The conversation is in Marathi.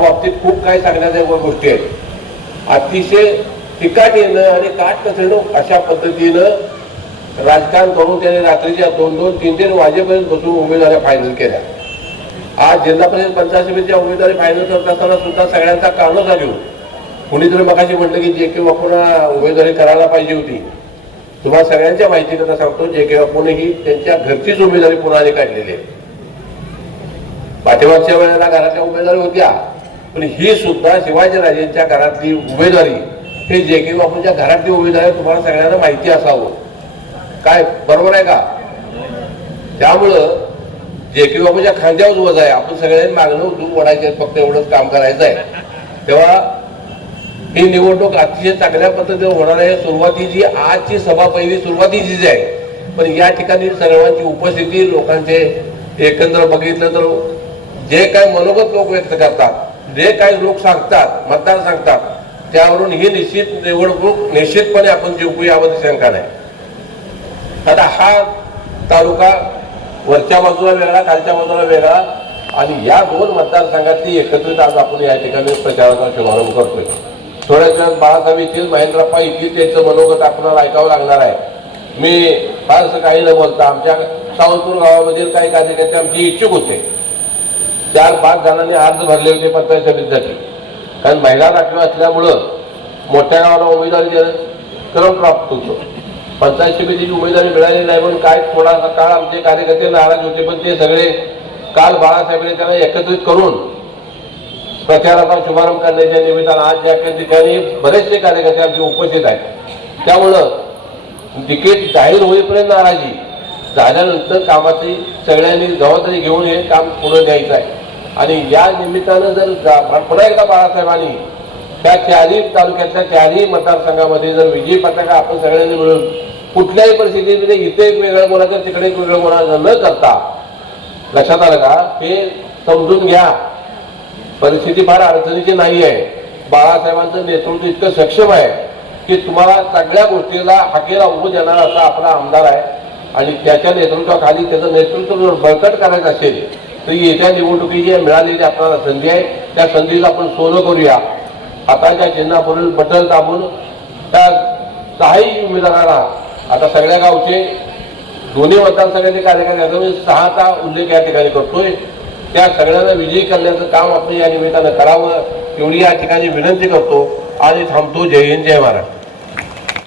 बाबतीत खूप काही सांगण्याच्या गोष्टी आहेत। अतिशय तिकाटीनं आणि काटकसरीनं अशा पद्धतीनं राजकारण करून त्याने रात्रीच्या 2-2, 3-3 वाजेपर्यंत बसून उमेदवारी फायनल केल्या। आज जिल्हा परिषद पंचायत समितीच्या उमेदवारी फायनल करत असताना सुद्धा सगळ्यांचा कारणं झाली होती। कुणीतरी मगाशी म्हटलं की जे.के. बापूंना उमेदवारी करायला पाहिजे होती। तुम्हाला सगळ्यांच्या माहितीकरता सांगतो, जे.के. बापूंनीही त्यांच्या घरचीच उमेदवारी पुन्हा काढलेली आहे। पाठीमागच्या वेळेला घरातल्या उमेदवारी होत्या, पण ही सुद्धा शिवाजीराजेंच्या घरातली उमेदवारी हे जे.के. बापूंच्या घरातली उमेदवारी तुम्हाला सगळ्यांना माहिती असावं। काय बरोबर आहे का? त्यामुळं जे.के. बापूच्या खांद्यावर वज आहे। आपण सगळ्यांनी मागणं दूर ओढायचे, फक्त एवढंच काम करायचं आहे। तेव्हा ही निवडणूक अतिशय चांगल्या पद्धतीने होणार आहे। सुरुवातीची आजची सभा पहिली सुरुवातीचीच आहे, पण या ठिकाणी सर्वांची उपस्थिती, लोकांचे एकंदर बघितलं तर जे काही मनोगत लोक व्यक्त करतात, जे काही लोक सांगतात, मतदार सांगतात, त्यावरून ही निश्चित निवडणूक निश्चितपणे आपण जिंकू यामध्ये शंका नाही। आता हा तालुका वरच्या बाजूला वेगळा, खालच्या बाजूला वेगळा, आणि या 2 मतदारसंघातली एकत्रित आज आपण या ठिकाणी प्रचाराचा शुभारंभ करतोय। थोड्याच वेळात बाळासाहेब येथील, महेंद्रप्पा येथील त्यांचं मनोगत आपल्याला ऐकावं लागणार आहे। मी फारसं काही न बोलता आमच्या सावंतपूर गावामधील काही कार्यकर्ते आमची इच्छुक होते। 4-5 जणांनी अर्ज भरले होते पंचायत समितीसाठी, कारण महिला राखीव असल्यामुळं मोठ्या गावाला उमेदवारी देणं क्रम प्राप्त होतो। पंचायत समितीची उमेदवारी मिळाली नाही म्हणून काय थोडासा काळ आमचे कार्यकर्ते नाराज होते, पण ते सगळे काल बाळासाहेबांनी त्यांना एकत्रित करून प्रचाराचा शुभारंभ करण्याच्या निमित्तानं आज या ठिकाणी बरेचसे कार्यकर्ते आमचे उपस्थित आहेत। त्यामुळं तिकीट जाहीर होईपर्यंत नाराजी झाल्यानंतर कामाची सगळ्यांनी जबाबदारी घेऊन हे काम पुढे न्यायचं आहे। आणि या निमित्तानं जर पुन्हा एकदा बाळासाहेबांनी त्या 4ही तालुक्यातल्या 4ही मतदारसंघामध्ये जर विजयी पताका आपण सगळ्यांनी मिळून कुठल्याही परिस्थितीमध्ये इथे एक वेगळं बोलायचं, तिकडे एक वेगळं बोलायचं न करता, लक्षात आलं का, हे समजून घ्या। परिस्थिती फार अडचणीची नाही आहे। बाळासाहेबांचं नेतृत्व इतकं सक्षम आहे की तुम्हाला सगळ्या गोष्टीला हाकेला उभं देणारा असा आपला आमदार आहे, आणि त्याच्या नेतृत्वाखाली त्याचं नेतृत्व जर बळकट करायचं असेल तर येत्या निवडणुकीची मिळालेली आपल्याला संधी आहे, त्या संधीला आपण सोनं करूया। हाताच्या चिन्हापुढील बटन दाबून त्या 6ही उमेदवारांना, आता सगळ्या गावचे दोन्ही मतदारसंघाचे कार्यकर्ते, मी 6चा उल्लेख या ठिकाणी करतोय, त्या सगळ्यांना विजयी करण्याचं काम आपण या निमित्तानं करावं एवढी या ठिकाणी विनंती करतो आणि थांबतो। जय हिंद, जय महाराष्ट्र।